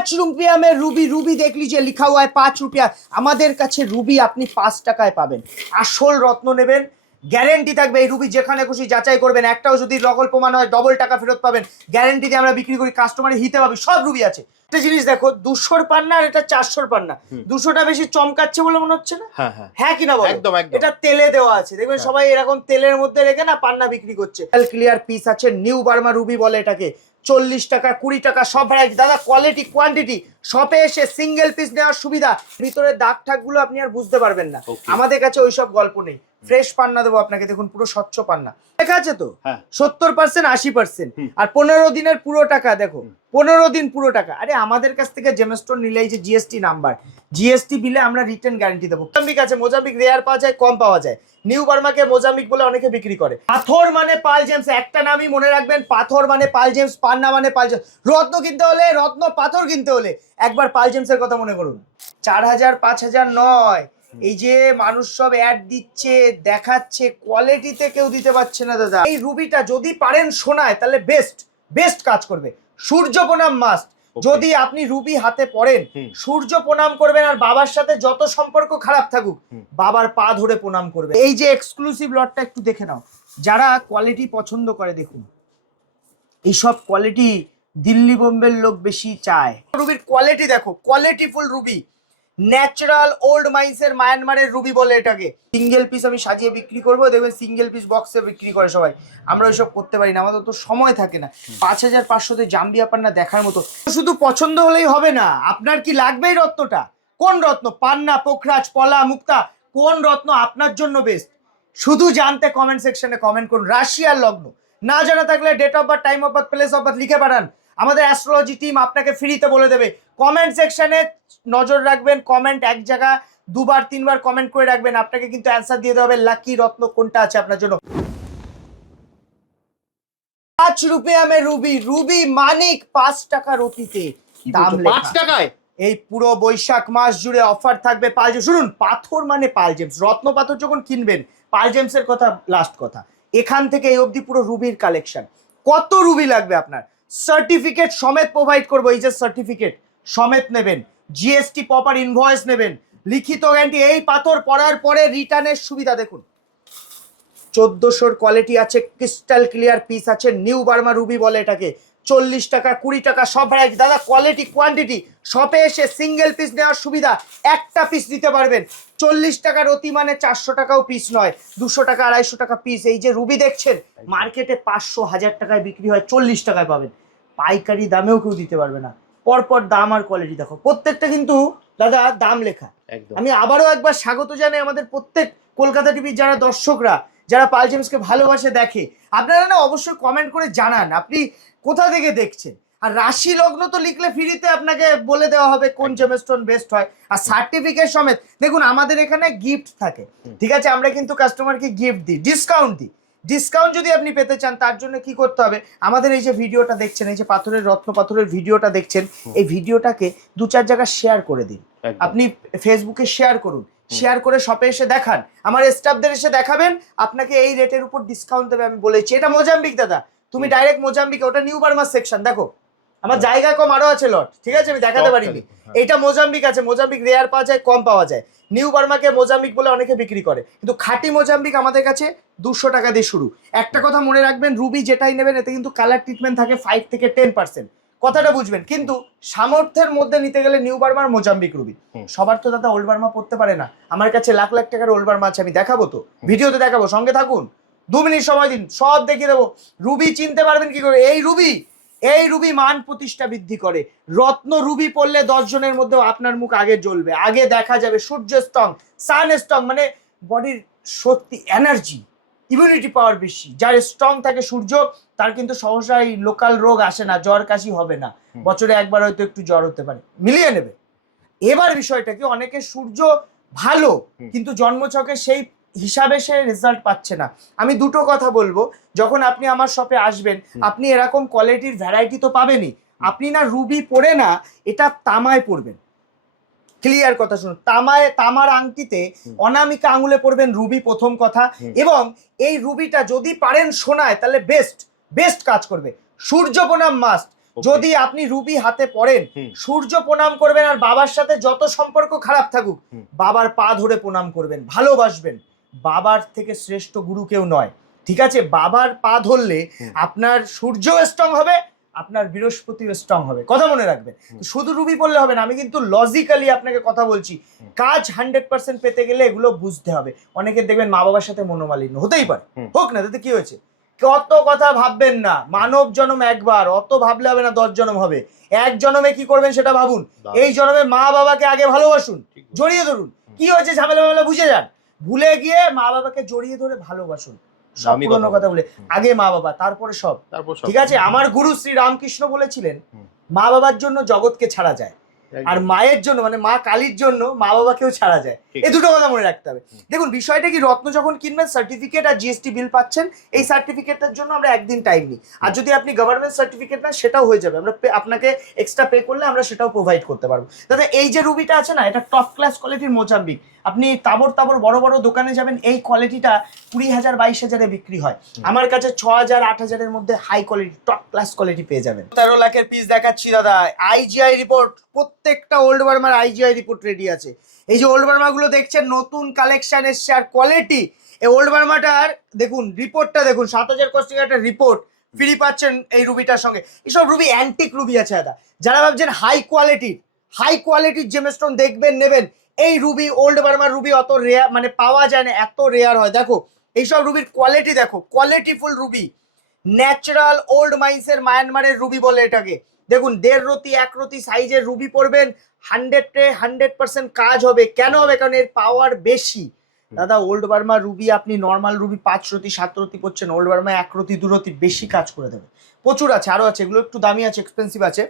₹5 में Ruby Ruby দেখ लीजिए लिखा हुआ है ₹5 আমাদের কাছে রুবি আপনি 5 টাকায় পাবেন আসল রত্ন নেবেন গ্যারান্টি থাকবে এই রুবি যেখানে খুশি যাচাই করবেন একটাও যদি নকল প্রমাণ হয় ডবল টাকা ফেরত পাবেন গ্যারান্টি দিয়ে আমরা বিক্রি করি কাস্টমারের হিতে পাবে সব রুবি আছে একটা জিনিস দেখো 200 পান্না আর এটা 400 পান্না 200টা বেশি চমকাচ্ছে বলে মনে হচ্ছে না হ্যাঁ কি না বলো একদম একদম এটা তেলে দেওয়া আছে দেখবেন সবাই এরকম তেলের মধ্যে রেখে না পান্না বিক্রি করছে ক্লিয়ার পিস আছে নিউ বার্মা রুবি বলে এটাকে 40 টাকা 20 টাকা সব ভ্যারাইটি দাদা কোয়ালিটি কোয়ান্টিটি শপে এসে সিঙ্গেল পিস নেওয়ার সুবিধা ভিতরে দাগ ঠাকগুলো আপনি আর বুঝতে পারবেন না আমাদের কাছে ওইসব গল্প নেই ফ্রেশ পান্না দেবো আপনাকে দেখুন পুরো স্বচ্ছ পান্না লেখা আছে তো 70% 80% আর 15 দিনের পুরো টাকা দেখো 15 দিন পুরো টাকা আরে আমাদের কাছ থেকে জেমস্টোন নিলেই যে জিএসটি নাম্বার জিএসটি বিলে আমরা রিটার্ন গ্যারান্টি দেবো মোজাম্বিক আছে মোজাম্বিক রেয়ার পাওয়া যায় কম পাওয়া যায় নিউ বার্মাকে মোজাম্বিক বলে অনেকে বিক্রি করে পাথর মানে পাল জেমস একটা নামই মনে রাখবেন পাথর মানে পাল জেমস পান্না মানে পাল জেমস রত্ন কিনতে হলে রত্ন পাথর কিনতে হলে একবার পাল জেমসের কথা মনে করুন 4000 5000 নয় এই যে মানুষ সব অ্যাড দিচ্ছে দেখাচ্ছে কোয়ালিটিতে কেউ দিতে পারছে না দাদা এই রুবিটা যদি পারেন সোনায় তাহলে বেস্ট কাজ করবে সূর্য প্রণাম মাস্ট যদি আপনি রুবি হাতে পড়েন সূর্য প্রণাম করবেন আর বাবার সাথে যত সম্পর্ক খারাপ থাকুক বাবার পা ধরে প্রণাম করবে এই যে এক্সক্লুসিভ লটটা একটু দেখে নাও যারা কোয়ালিটি পছন্দ করে দেখুন এইসব কোয়ালিটি দিল্লি বোম্বের লোক বেশি চায় রুবির কোয়ালিটি দেখো কোয়ালিটিফুল রুবি ন্যাচারাল ওল্ড মাইন্সের মায়ানমারের রুবি বলে এটাকে সিঙ্গেল পিস আমি সাজিয়ে বিক্রি করবো দেখবেন সিঙ্গেল পিস বক্সে বিক্রি করে সবাই আমরা ওইসব করতে পারি না আমাদের তো সময় থাকে না 5500-তে জাম্বিয়া পান্না দেখার মতো শুধু পছন্দ হলেই হবে না আপনার কি লাগবে এই রত্নটা কোন রত্ন পান্না পোখরাজ পলা মুক্তা কোন রত্ন আপনার জন্য বেস্ট শুধু জানতে কমেন্ট সেকশনে কমেন্ট করুন রাশিয়ার লগ্ন না জানা থাকলে date of birth time of birth place of birth লিখে পাঠান আমাদের অ্যাস্ট্রোলজি টিম আপনাকে ফ্রিতে বলে দেবে কমেন্ট সেকশনে নজর রাখবেন কমেন্ট এক জায়গা দুবার তিনবার কমেন্ট করে রাখবেন আপনাকে কিন্তু অ্যান্সার দিয়ে দেওয়া হবে লাকি রত্ন কোনটা আছে আপনার জন্য ₹5 में রুবি রুবি মানিক 5 টাকা রতিতে দাম 5 টাকায় এই পুরো বৈশাখ মাস জুড়ে অফার থাকবে পাল জেমস শুনুন পাথর মানে পাল জেমস রত্ন পাথর যখন কিনবেন পাল জেমসের কথা লাস্ট কথা এখান থেকে এই অবধি পুরো রুবির কালেকশন কত রুবি লাগবে আপনার সার্টিফিকেট সমেত প্রোভাইড করবো এই যে সার্টিফিকেট সমেত নেবেন জিএসটি প্রপার ইনভয়েস নেবেন লিখিত গ্যারান্টি এই পাথর পড়ার পরে রিটার্নের সুবিধা দেখুন 1400 কোয়ালিটি আছে ক্রিস্টাল ক্লিয়ার পিস আছে নিউ বার্মা রুবি বলে এটাকে 40 টাকা 20 টাকা সব ভ্যারাইটি দাদা কোয়ালিটি কোয়ান্টিটি শপে এসে সিঙ্গেল পিস নেওয়ার সুবিধা একটা পিস দিতে পারবেন 40 টাকার অতি মানে 400 টাকাও পিস নয় 200 টাকা 250 টাকা পিস এই যে রুবি দেখছেন মার্কেটে 500-1000 টাকায় বিক্রি হয় 40 টাকায় পাবেন পাইকারি দামেও কেউ দিতে পারবে না পরপর দাম আর কোয়ালিটি দেখো প্রত্যেকটা কিন্তু দাদা দাম লেখা আমি আবারও একবার স্বাগত জানাই আমাদের প্রত্যেক কলকাতা টিভির যারা দর্শকরা যারা পাল জেমসকে ভালোবাসে দেখে আপনারা না অবশ্যই কমেন্ট করে জানান আপনি কোথা থেকে দেখছেন আর রাশি লগ্ন তো লিখলে ফ্রিতে আপনাকে বলে দেওয়া হবে কোন জেমস্টোন বেস্ট হয় আর সার্টিফিকেট সমেত দেখুন আমাদের এখানে গিফট থাকে ঠিক আছে আমরা কিন্তু কাস্টমারকে গিফট দিই ডিসকাউন্ট যদি আপনি পেতে চান তার জন্য কি করতে হবে আমাদের এই যে ভিডিওটা দেখছেন এই যে পাথরের রত্ন পাথরের ভিডিওটা দেখছেন এই ভিডিওটাকে 2-4 জায়গায় শেয়ার করে দিন আপনি ফেসবুকে শেয়ার করুন শেয়ার করে শপে এসে দেখান আমার স্টাফদের এসে দেখাবেন আপনাকে এই রেটের উপর ডিসকাউন্ট দেবে আমি বলেছি এটা মোজাম্বিক দাদা তুমি ডাইরেক্ট মোজাম্বিক ওটা নিউ বার্মা সেকশন দেখো আমার জায়গা কম আরো আছে লট ঠিক আছে আমি দেখাতে পারিনি এটা মোজাম্বিক আছে মোজাম্বিক রেয়ার পাওয়া যায় কম পাওয়া যায় নিউ বার্মাকে মোজাম্বিক বলে অনেকে বিক্রি করে কিন্তু খাঁটি মোজাম্বিক আমাদের কাছে 200 টাকা দিয়ে শুরু একটা কথা মনে রাখবেন রুবি যেটাই নেবেন এতে কিন্তু কালার ট্রিটমেন্ট থাকে 5 থেকে 10% কথাটা বুঝবেন কিন্তু সামর্থ্যের মধ্যে নিতে গেলে নিউ বার্মার মোজাম্বিক রুবি সবার তো দাদা ওল্ড বার্মা পড়তে পারে না আমার কাছে লাখ লাখ টাকার ওল্ড বার্মা আছে আমি দেখাবো তো ভিডিওতে দেখাবো সঙ্গে থাকুন 2 মিনিট সময় দিন সব দেখিয়ে দেবো রুবি চিনতে পারবেন কি করে এই রুবি মান প্রতিষ্ঠা বৃদ্ধি করে রত্ন রুবি পড়লে 10 জনের মধ্যে আপনার মুখ আগে জ্বলবে আগে দেখা যাবে সূর্য স্ট্রং সান স্ট্রং মানে বডির শক্তি এনার্জি ইমিউনিটি পাওয়ার বেশি যার স্ট্রং থাকে সূর্য তার কিন্তু সহসাই লোকাল রোগ আসে না জ্বর কাশি হবে না বছরে একবার হয়তো একটু জ্বর হতে পারে মিলিয়ে নেবে এবার বিষয়টা কি অনেকে সূর্য ভালো কিন্তু জন্মছকে সেই হিসাবে সে রেজাল্ট পাচ্ছে না আমি দুটো কথা বলবো যখন আপনি আমার শপে আসবেন আপনি এরকম কোয়ালিটির ভ্যারাইটি তো পাবেনই আপনি না রুবি পরে না এটা তামায় পরবেন ক্লিয়ার কথা শুনুন তামার আংটিতে অনামিকা আঙুলে পরবেন রুবি প্রথম কথা এবং এই রুবিটা যদি পারেন সোনায় তাহলে বেস্ট কাজ করবে সূর্য প্রণাম মাস্ট যদি আপনি রুবি হাতে পড়েন, সূর্য প্রণাম করবেন, আর বাবার সাথে যত সম্পর্ক খারাপ থাকুক বাবার পা ধরে প্রণাম করবেন, ভালোবাসবেন। বাবার থেকে শ্রেষ্ঠ গুরু কেউ নয়, ঠিক আছে? বাবার পা ধরলে আপনার সূর্য স্ট্রং হবে, আপনার বৃহস্পতিও স্ট্রং হবে, কথা মনে রাখবেন। শুধু রুবি পড়লে হবে না, আমি কিন্তু লজিক্যালি আপনাকে কথা বলছি। কাজ 100% পেতে গেলে এগুলো বুঝতে হবে। অনেকে দেখবেন মা বাবার সাথে মনোমালিন্য হতেই পারে, হোক না, তাতে কি হয়েছে? কত কথা ভাববেন না, মানব জন্ম একবার, অত ভাবলে হবে না, 10 জন্ম হবে। এক জন্মে কি করবেন সেটা ভাবুন। এই জন্মে মা বাবাকে আগে ভালোবাসুন, জড়িয়ে ধরুন। কি হয়েছে ঝামেলা বুঝে যান, ভুলে গিয়ে মা বাবাকে জড়িয়ে ধরে ভালোবাসুন। সব পুরনো কথা বলে আগে মা বাবা, তারপরে সব, ঠিক আছে? আমার গুরু শ্রী রামকৃষ্ণ বলেছিলেন, মা বাবার জন্য জগৎকে ছাড়া যায়, আর মায়ের জন্য মানে মা কালীর জন্য মা বাবাকেও ছাড়া যায়। এই দুটো কথা মনে রাখতে হবে। দেখুন বিষয়টা কি, রত্ন যখন কিনবেন সার্টিফিকেট আর জিএসটি বিল পাচ্ছেন, এই সার্টিফিকেটের জন্য আমরা একদিন টাইম নিই। আর যদি আপনি গভর্নমেন্ট সার্টিফিকেট না, সেটাও হয়ে যাবে, আমরা আপনাকে এক্সট্রা পে করলে আমরা সেটাও প্রোভাইড করতে পারবো। দাদা এই যে রুবিটা আছে না, এটা টপ ক্লাস কোয়ালিটির মোজাম্বিক। আপনি তাবর বড় বড় দোকানে যাবেন, এই কোয়ালিটিটা 20,000 22,000-এ বিক্রি হয়। আমার কাছে 6,000 8,000-এর মধ্যে high quality top class quality পেয়ে যাবেন। 13 লাখের পিস দেখাচ্ছি দাদা। আইজিআই রিপোর্ট, প্রত্যেকটা ওল্ড বার্মার আইজিআই রিপোর্ট রেডি আছে। এই যে ওল্ড বার্মা গুলো দেখছেন, নতুন কালেকশন এসছে, আর কোয়ালিটি এই ওল্ড বার্মাটার দেখুন, রিপোর্টটা দেখুন, 7,000 কস্টিং একটা রিপোর্ট ফ্রি পাচ্ছেন এই রুবিটার সঙ্গে। এইসব রুবি অ্যান্টিক রুবি আছে দাদা, যারা ভাবছেন হাই কোয়ালিটির জেমস্টোন দেখবেন নেবেন, এই রুবি ওল্ড বার্মার রুবি অত রেয়ার মানে পাওয়া যায় না, এত রেয়ার হয়। দেখো এইসব রুবির কোয়ালিটি দেখো, কোয়ালিটিফুল রুবি, ন্যাচারাল ওল্ড মাইন্সের মায়ানমারের রুবি বলে এটাকে। দেখুন 1.5 রতি 1 রতি সাইজের রুবি পড়বেন, 100% কাজ হবে। কেন হবে? কারণ এর পাওয়ার বেশি। দাদা ওল্ড বার্মা রুবি, আপনি নর্মাল রুবি 5 রতি 7 রতি করছেন, ওল্ড বার্মা 1 রতি 2 রতি বেশি কাজ করে দেবে। প্রচুর আছে, আরো আছে, এগুলো একটু দামি আছে, এক্সপেন্সিভ আছে।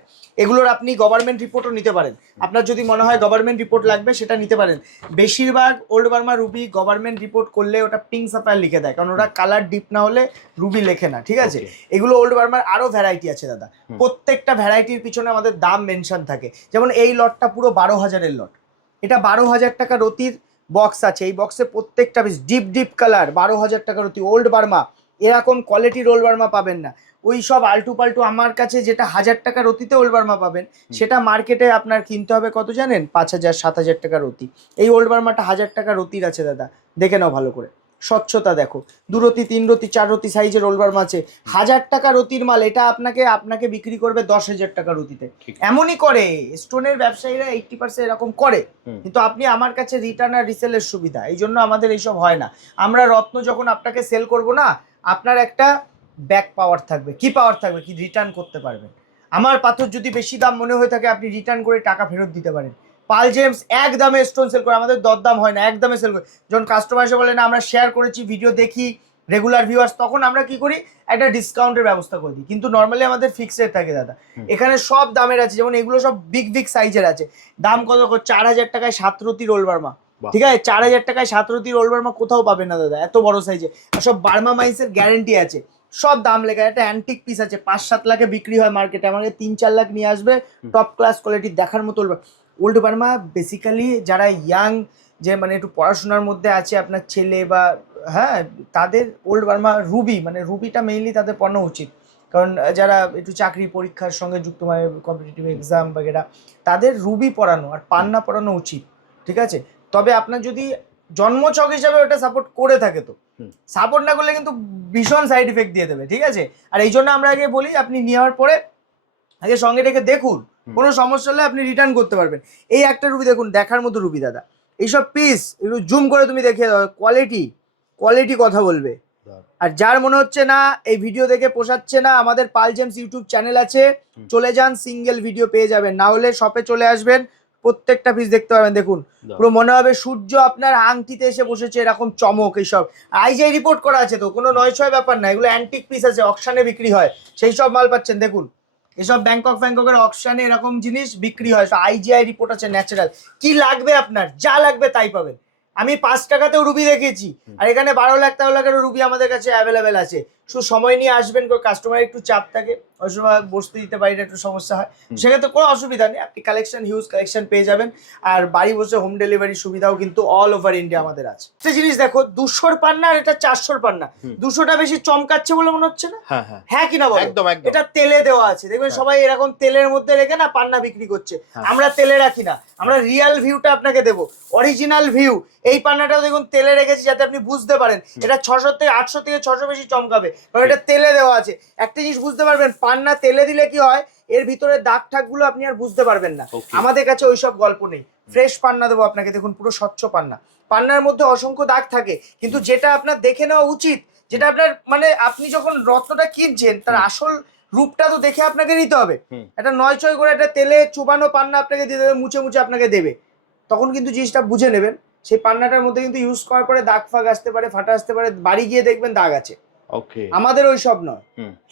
এগুলোর আপনি গভর্নমেন্ট রিপোর্টও নিতে পারেন। আপনার যদি মনে হয় গভর্নমেন্ট রিপোর্ট লাগবে, সেটা নিতে পারেন। বেশিরভাগ old Burma Ruby government report করলে ওটা পিঙ্ক সাফায়ার লিখে দেয়, কারণ ওটা কালার ডিপ না হলে রুবি লেখে না, ঠিক আছে? এগুলো ওল্ড বার্মার আরো ভ্যারাইটি আছে দাদা, প্রত্যেকটা ভ্যারাইটির পিছনে আমাদের দাম মেনশন থাকে। যেমন এই লটটা পুরো 12,000-এর লট, এটা 12,000 টাকা রতির বক্স আছে। এই বক্সে প্রত্যেকটা পিস ডিপ কালার, 12,000 টাকা রতি ওল্ড বার্মা। এরকম কোয়ালিটির ওল্ড বার্মা পাবেন না। ওই সব আলটু পাল্টু আমার কাছে যেটা 1,000 টাকা রতিতে ওল্ড বার্মা পাবেন, সেটা মার্কেটে আপনার কিনতে হবে কত জানেন? 5,000 7,000 টাকা রতি। এই ওল্ড বার্মাটা 1,000 টাকা রতির আছে দাদা, দেখে নাও ভালো করে, স্বচ্ছতা দেখো। 2 রতি 3 রতি 4 রতি সাইজের ওল্ড বার্মা আছে। 1,000 টাকা রতির মাল, এটা আপনাকে বিক্রি করবে 10,000 টাকা রতিতে। এমনই করে স্টোনের ব্যবসায়ীরা 80% এরকম করে। কিন্তু আপনি আমার কাছে রিটার্ন আর রিসেলের সুবিধা, এই জন্য আমাদের এইসব হয় না। আমরা রত্ন যখন আপনাকে সেল করব না, আপনার একটা ব্যাক পাওয়ার থাকবে। কি পাওয়ার থাকবে? কি রিটার্ন করতে পারবেন। আমার পাথর যদি বেশি দাম মনে হয়ে থাকে, আপনি রিটার্ন করে টাকা ফেরত দিতে পারেন। পাল জেমস এক দামে স্টোন সেল করে, আমাদের দরদাম হয় না, এক দামে সেল করে। যখন কাস্টমার এসে বলে না আমরা শেয়ার করেছি, ভিডিও দেখি, রেগুলার ভিউয়ার্স, তখন আমরা কি করি? একটা ডিসকাউন্টের ব্যবস্থা করে দিই। কিন্তু নর্মালি আমাদের ফিক্সড রেট থাকে দাদা। এখানে সব দামের আছে, যেমন এগুলো সব বিগ সাইজের আছে। দাম কত? 4,000 টাকায় 7 রতি রোল বার্মা, ঠিক আছে? 4,000 টাকায় 7 রতি রোল বার্মা কোথাও পাবেন না দাদা, এত বড় সাইজে। আর সব বার্মা মাইন্সের গ্যারেন্টি আছে, সব দাম লেখা। একটা অ্যান্টিক পিস আছে 5-7 লাখে বিক্রি হয় মার্কেটে, আমাকে 3-4 লাখ নিয়ে আসবে, টপ ক্লাস কোয়ালিটি, দেখার মতো। ওল্ড বার্মা বেসিক্যালি যারা ইয়াং, যে মানে একটু পড়াশোনার মধ্যে আছে, আপনার ছেলে বা হ্যাঁ, তাদের ওল্ড বার্মা রুবি, মানে রুবিটা মেইনলি তাদের পড়ানো উচিত। কারণ যারা একটু চাকরি পরীক্ষার সঙ্গে যুক্ত, মানে কম্পিটিটিভ এক্সাম বাগেরা, তাদের রুবি পড়ানো আর পান্না পড়ানো উচিত, ঠিক আছে? তবে আপনার যদি জন্মছক হিসাবে ওটা সাপোর্ট করে থাকে, তো সাপোর্ট না করলে কিন্তু ভীষণ সাইড ইফেক্ট দিয়ে দেবে, ঠিক আছে? আর এই জন্য আমরা আগে বলি, আপনি নেওয়ার পরে আগে সঙ্গে রেখে দেখুন, কোনো সমস্যা হলে আপনি রিটার্ন করতে পারবেন। এই একটা রুবি দেখুন, দেখার মতো রুবি দাদা। এইসব পিস একটু জুম করে তুমি দেখিয়ে দাও, কোয়ালিটি কথা বলবে। আর যার মনে হচ্ছে না এই ভিডিও দেখে পোষাচ্ছে না, আমাদের পাল জেমস ইউটিউব চ্যানেল আছে, চলে যান, সিঙ্গেল ভিডিও পেয়ে যাবেন। না হলে শপে চলে আসবেন, প্রত্যেকটা পিস দেখতে পাবেন। দেখুন পুরো মনে হবে সূর্য আপনার আংটিতে এসে বসেছে, এরকম চমক। এইসব আইজিআই রিপোর্ট করা আছে, তো কোনো 9-6 ব্যাপার না। এগুলো অ্যান্টিক পিস আছে, অকশানে বিক্রি হয়, সেই সব মাল পাচ্ছেন। দেখুন এসব ব্যাংককের অকশানে এরকম জিনিস বিক্রি হয়, আইজিআই রিপোর্ট আছে, ন্যাচারাল। কি লাগবে আপনার? যা লাগবে তাই পাবেন। আমি 5 টাকাতেও রুবি দেখিয়েছি, আর এখানে 12 লাখ 13 লাখেরও রুবি আমাদের কাছে অ্যাভেলেবেল আছে। শুধু সময় নিয়ে আসবেন, কাস্টমার একটু চাপ থাকে, ওই সময় বসতে দিতে পারি না, একটু সমস্যা হয়, সেক্ষেত্রে কোনো অসুবিধা নেই, আপনি কালেকশন হিউজ কালেকশন পেয়ে যাবেন। আর বাড়ি বসে হোম ডেলিভারি সুবিধাও কিন্তু অল ওভার ইন্ডিয়া আমাদের আছে। একটা জিনিস দেখো, 200-র পান্না আর এটা 400-র পান্না, 200টা বেশি চমকাচ্ছে বলে মনে হচ্ছে না? হ্যাঁ কিনা বলো? একদম একদম। এটা তেলে দেওয়া আছে, দেখবেন সবাই এরকম তেলের মধ্যে রেখে না পান্না বিক্রি করছে, আমরা তেলে রাখি না, আমরা রিয়েল ভিউটা আপনাকে দেবো, অরিজিনাল ভিউ। এই পান্নাটাও দেখুন তেলে রেখেছি যাতে আপনি বুঝতে পারেন এটা 600 থেকে 800 থেকে 600 বেশি চমকাবে, কারণ এটা তেলে দেওয়া আছে। একটা জিনিস বুঝতে পারবেন, পান্না তেলে দিলে কি হয়, এর ভিতরে দাগ ঠাক গুলো আপনি আর বুঝতে পারবেন না। আমাদের কাছে ওইসব গল্প নেই, ফ্রেশ পান্না দেবো আপনাকে, দেখুন পুরো স্বচ্ছ পান্না। পান্নার মধ্যে অসংখ্য দাগ থাকে, কিন্তু যেটা আপনার দেখে নেওয়া উচিত, যেটা আপনার মানে আপনি যখন রত্নটা কিনছেন তার আসল রূপটা তো দেখে আপনাকে নিতে হবে। এটা নয় ছয় করে একটা তেলে চুবানো পান্না আপনাকে দিয়ে দেবে, মুছে মুছে আপনাকে দেবে, তখন কিন্তু জিনিসটা বুঝে নেবেন সেই পান্নাটার মধ্যে কিন্তু ইউজ করার পরে দাগ ফাগ আসতে পারে, ফাটা আসতে পারে, বাড়ি গিয়ে দেখবেন দাগ আছে। আমাদের ওই সব নয়,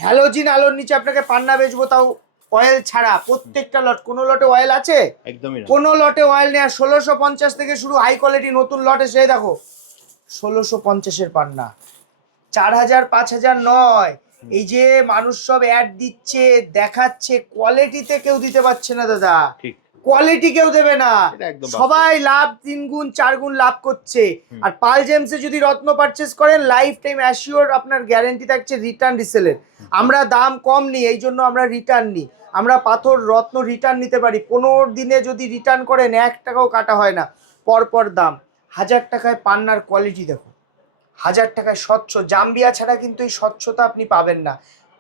হ্যালোজিন আলোর নিচে আপনাকে পান্না বেচবো, তাও অয়েল ছাড়া। প্রত্যেকটা লট, কোনো লটে অয়েল আছে? একদমই না, কোনো লটে অয়েল নেই। 1650 থেকে শুরু হাই কোয়ালিটি, নতুন লটে সেই দেখো 1650-এর পান্না, 4000 5000 নয়। এই যে মানুষ সব অ্যাড দিচ্ছে দেখাচ্ছে, কোয়ালিটিতে কেউ দিতে পারছে না দাদা, কোয়ালিটি কেউ দেবে না, সবাই লাভ 3 গুণ 4 গুণ লাভ করছে। আর পাল জেমসে যদি রত্ন পারচেস করেন, লাইফ টাইম অ্যাসিওর আপনার গ্যারান্টি থাকছে রিটার্ন রিসেলের। আমরা দাম কম নিই, এই জন্য আমরা রিটার্ন নিই, আমরা পাথর রত্ন রিটার্ন নিতে পারি। 15 দিনে যদি রিটার্ন করেন 1 টাকাও কাটা হয় না, পরপর দাম। 1000 টাকায় পান্নার কোয়ালিটি দেখো, 1000 টাকায় স্বচ্ছ। জাম্বিয়া ছাড়া কিন্তু এই স্বচ্ছতা আপনি পাবেন না।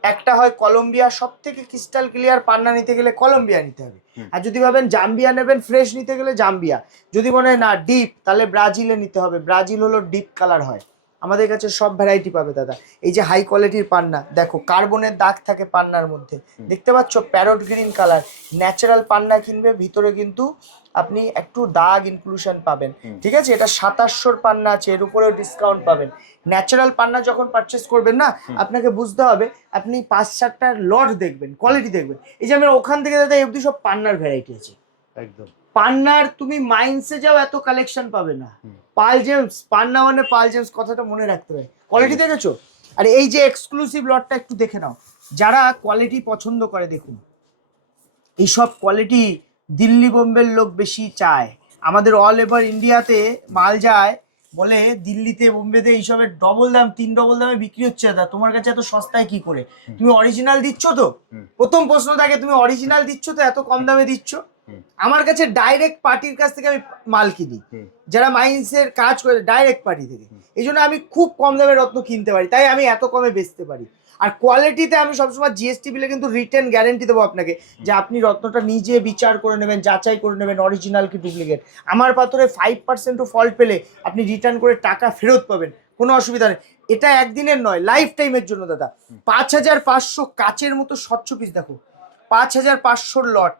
একটা হয় কলম্বিয়া, সব থেকে ক্রিস্টাল ক্লিয়ার পান্না নিতে গেলে কলম্বিয়া নিতে হবে, আর যদি ভাবেন জাম্বিয়া নেবেন ফ্রেশ নিতে গেলে জাম্বিয়া, যদি মনে হয় না ডিপ তাহলে ব্রাজিলে নিতে হবে। ব্রাজিল হলো ডিপ কালার হয়, আমাদের কাছে সব ভ্যারাইটি পাবে দাদা। এই যে হাই কোয়ালিটির পান্না দেখো, কার্বনের দাগ থাকে পান্নার মধ্যে, দেখতে পাচ্ছ প্যারট গ্রিন কালার। ন্যাচারাল পান্না কিনবে, ভিতরে কিন্তু আপনি একটু দাগ ইনক্লুশন পাবেন, ঠিক আছে? এটা 2700-র পান্না আছে, এর উপরেও ডিসকাউন্ট পাবেন। ন্যাচারাল পান্না যখন পারচেস করবেন না, আপনাকে বুঝতে হবে, আপনি 5-4টা লট দেখবেন, কোয়ালিটি দেখবেন। এই যে আমরা ওখান থেকে দাদা অবধি সব পান্নার ভ্যারাইটি আছে, একদম পান্নার তুমি মাইন্সে যাও এত কালেকশন পাবে না। পাল জেমস পান্না মানে পাল জেমস, কথাটা মনে রাখতে হবে। কোয়ালিটি দেখেছো? আর এই যে এক্সক্লুসিভ লটটা একটু দেখে নাও, যারা কোয়ালিটি পছন্দ করে, দেখুন এইসব কোয়ালিটি দিল্লি বোম্বের লোক বেশি চায়। আমাদের অল ওভার ইন্ডিয়াতে মাল যায়, বলে দিল্লিতে বোম্বেতে এইসবের ডবল দাম 3 ডবল দামে বিক্রি হচ্ছে দাদা, তোমার কাছে এত সস্তায় কি করে? তুমি অরিজিনাল দিচ্ছ তো? প্রথম প্রশ্ন থাকে, তুমি অরিজিনাল দিচ্ছ তো এত কম দামে দিচ্ছ? আমার কাছে ডাইরেক্ট পার্টির কাছ থেকে আমি মাল কিনি, যারা মাইন্সের কাজ করে ডাইরেক্ট পার্টি থেকে, এই জন্য আমি খুব কম দামে রত্ন কিনতে পারি, তাই আমি এত কমে বেচতে পারি। আর কোয়ালিটিতে আমি সবসময় জিএসটি বিলে কিন্তু রিটার্ন গ্যারেন্টি দেবো আপনাকে, যে আপনি রত্নটা নিজে বিচার করে নেবেন, যাচাই করে নেবেন অরিজিনাল কি ডুপ্লিকেট। আমার পাথরে 5%ও ফল্ট পেলে আপনি রিটার্ন করে টাকা ফেরত পাবেন, কোনো অসুবিধা নেই। এটা একদিনের নয়, লাইফ টাইমের জন্য দাদা। 5500 কাচের মতো স্বচ্ছ পিস দেখো, 5500-র লট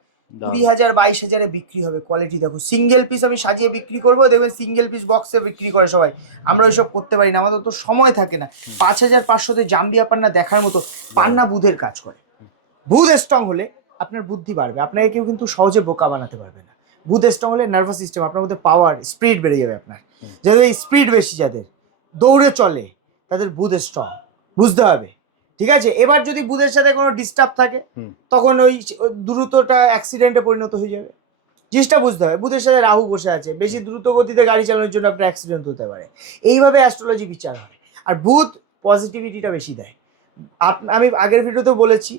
20,000 22,000-এ বিক্রি হবে। কোয়ালিটি দেখো, সিঙ্গেল পিস আমি সাজিয়ে বিক্রি করবো, দেখবেন সিঙ্গেল পিস বক্সে বিক্রি করে সবাই, আমরা ওইসব করতে পারি না, আমাদের তো সময় থাকে না। 5500-তে জাম্বিয়া পান্না দেখার মতো পান্না বুধের কাজ করে। বুধ স্ট্রং হলে আপনার বুদ্ধি বাড়বে, আপনাকে কেউ কিন্তু সহজে বোকা বানাতে পারবে না। বুধ স্ট্রং হলে নার্ভাস সিস্টেম, আপনার মধ্যে পাওয়ার স্পিড বেড়ে যাবে। আপনার যাদের স্পিড বেশি, যাদের দৌড়ে চলে, তাদের বুধ স্ট্রং, বুঝতে হবে, ঠিক আছে? এবার যদি বুধের সাথে কোনো ডিস্টার্ব থাকে, তখন ওই দ্রুতটা অ্যাক্সিডেন্টে পরিণত হয়ে যাবে, জিনিসটা বুঝতে হবে। বুধের সাথে রাহু বসে আছে, বেশি দ্রুত গতিতে গাড়ি চালানোর জন্য আপনার অ্যাক্সিডেন্ট হতে পারে। এইভাবে অ্যাস্ট্রোলজি বিচার হয়। আর বুধ পজিটিভিটিটা বেশি দেয়। আমি আগের ভিডিওতেও বলেছি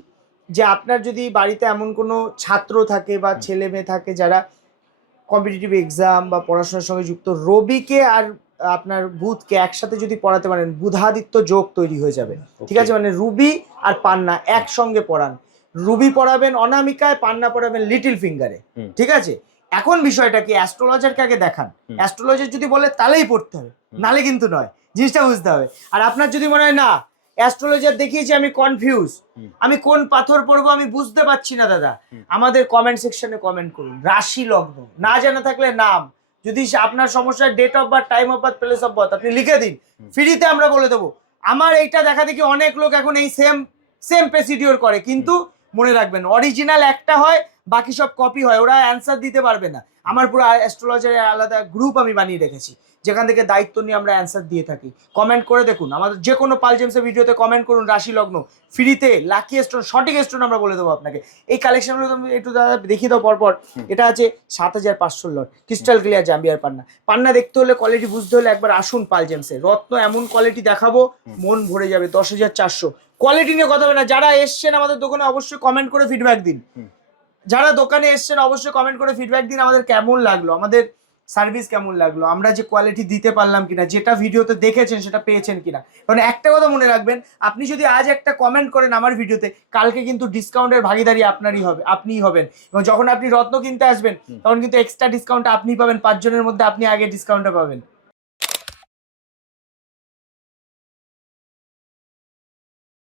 যে আপনার যদি বাড়িতে এমন কোনো ছাত্র থাকে বা ছেলে মেয়ে থাকে যারা কম্পিটিটিভ এক্সাম বা পড়াশোনার সঙ্গে যুক্ত, রবিকে আর আপনার বুধকে একসাথে যদি পড়াতে পারেন, বুধাদিত্য যোগ তৈরি হয়ে যাবে, ঠিক আছে? মানে রুবি আর পান্না একসঙ্গে পড়ান, রুবি পড়াবেন অনামিকায়, পান্না পড়াবেন লিটল ফিঙ্গারে, ঠিক আছে? এখন বিষয়টা কি, অ্যাস্ট্রোলজারকে আগে দেখান, অ্যাস্ট্রোলজার যদি বলে তাহলেই পড়তে হবে, নালে কিন্তু নয়, জিনিসটা বুঝতে হবে। আর আপনার যদি মনে হয় না অ্যাস্ট্রোলজার দেখিয়েছি আমি কনফিউজ, আমি কোন পাথর পড়বো আমি বুঝতে পারছি না, দাদা আমাদের কমেন্ট সেকশনে কমেন্ট করুন। রাশি লগ্ন না জানা থাকলে নাম, যদি আপনার সমস্যার date of birth, time of birth, place of birth আপনি লিখে দিন, ফ্রিতে আমরা বলে দেবো। আমার এইটা দেখা দেখি অনেক লোক এখন এই সেম প্রসিডিওর করে, কিন্তু মনে রাখবেন অরিজিনাল একটা হয়, বাকি সব কপি হয়, ওরা অ্যান্সার দিতে পারবে না। আমার পুরো অ্যাস্ট্রোলজারের আলাদা গ্রুপ আমি বানিয়ে রেখেছি, যেখান থেকে দায়িত্ব নিয়ে আমরা অ্যান্সার দিয়ে থাকি। কমেন্ট করে দেখুন, আমাদের যে কোনো পাল জেমসের ভিডিওতে কমেন্ট করুন রাশি লগ্ন, ফ্রিতে লাকি স্টোন, সঠিক স্টোন আমরা বলে দেবো আপনাকে। এই কালেকশনগুলো তুমি একটু দাদা দেখিয়ে দাও পরপর। এটা আছে 7,500 লট ক্রিস্টাল ক্লিয়ার জাম্বিয়ার পান্না। পান্না দেখতে হলে, কোয়ালিটি বুঝতে হলে একবার আসুন পাল জেমসে। রত্ন এমন কোয়ালিটি দেখাবো, মন ভরে যাবে। 10,400 কোয়ালিটি নিয়ে কথা হবে না। যারা এসছেন আমাদের দোকানে অবশ্যই কমেন্ট করে ফিডব্যাক দিন। যারা দোকানে এসছেন অবশ্যই কমেন্ট করে ফিডব্যাক দিন, আমাদের কেমন লাগলো, আমাদের সার্ভিস কেমন লাগলো, আমরা যে কোয়ালিটি দিতে পারলাম কিনা, যেটা ভিডিওতে দেখেছেন সেটা পেয়েছেন কিনা। কারণ একটা কথা মনে রাখবেন, আপনি যদি আজ একটা কমেন্ট করেন আমার ভিডিওতে, কালকে কিন্তু ডিসকাউন্টের ভাগিদারি আপনিই হবেন। এবং যখন আপনি রত্ন কিনতে আসবেন তখন কিন্তু এক্সট্রা ডিসকাউন্ট আপনি পাবেন, 5 জনের মধ্যে আপনি আগে ডিসকাউন্টটা পাবেন।